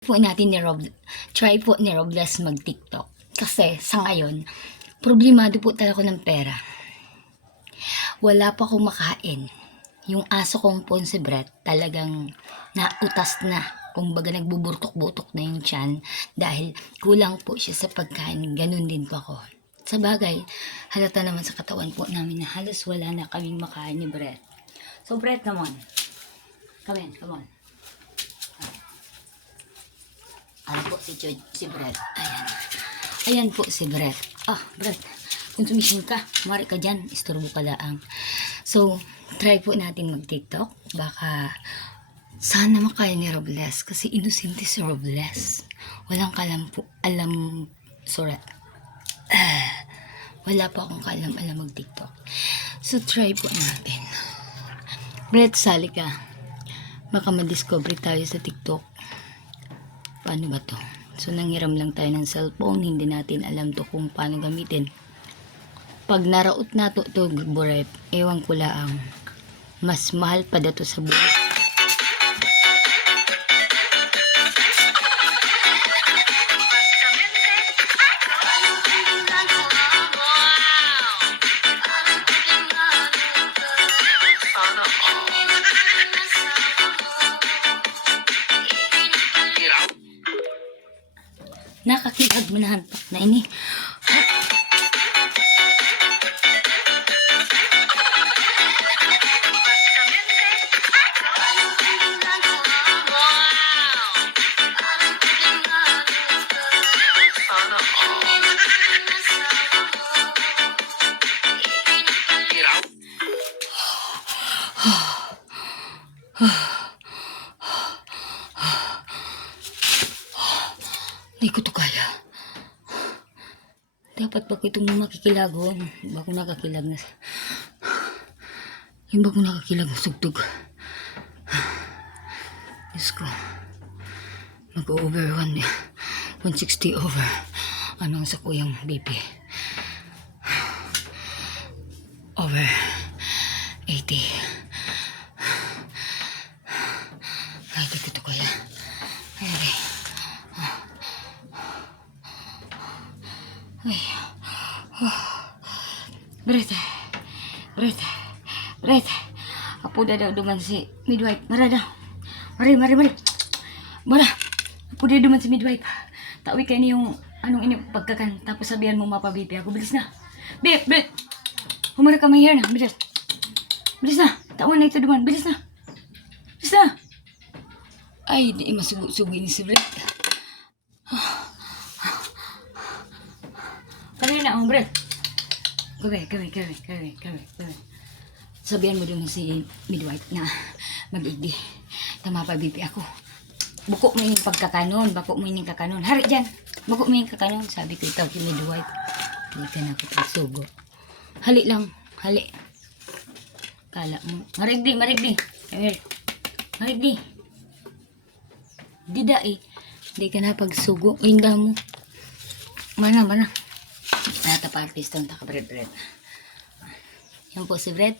po natin ni try po ni Robles mag-TikTok. Kasi sa ngayon, problemado po talaga ako ng pera. Wala pa akong makain. Yung aso kong Ponce Bret talagang nautas na. Kumbaga nagbuburtok-butok na yung tiyan dahil kulang po siya sa pagkain. Ganun din po ako. Sa bagay, halata naman sa katawan po namin na halos wala na kaming makain ni Bret. So Bret, come on. Come on. Ano po si Bret? Ayan po si Bret. Bret, consumption ka. Mari ka dyan. Istorbo ka laang. So, try po natin mag-TikTok. Baka, sana makaya ni Robles. Kasi inosente si Robles. Walang wala pa akong kalam-alam mag-TikTok. So, try po natin. Bret, sali ka. Baka ma-discover tayo sa TikTok. Paano ba to? So, nanghiram lang tayo ng cellphone. Hindi natin alam to kung paano gamitin. Pag naraot na to Bret, ewan ko lang. Mas mahal pa dato sa buhay. Nakakihag mo na hanpak na ini. Hindi ko to kaya. Dapat ba ko itong makikilagon? Ba ko nakakilag na? Yung ba ko nakakilag na sugtog? Diyos ko. Mag-over 160 over. Anong sa kuyang BP? Over 80. Ay, di ko to kaya. Bret. Apo daw duman si midwife. Mari. Mara. Apo daw duman si midwife. Tawi kayo yung anong ini pagkakan. Tapos sabihan mo mapabipi ako. Bilis na. Bret. Humara ka may hair na. Bilis na. Tawan na ito duman. Bilis na. Ay, di masugo ini si Bret. Kami na, Bret. Kami. Sabihan mo doon si midwife na mag-igdi. Tama pa bibi ako. Buko mo yung pagkakanon. Hari dyan. Buko mo yung kakanon. Sabi ko ito kay midwife. Hindi ka na ako pagsugo. Hali lang. Kala mo. Marigdi. Marigdi. Dida eh. Hindi ka na pagsugo. Inda mo. Mana. Nata pa artista ang taka Bret. Yan po si Bret.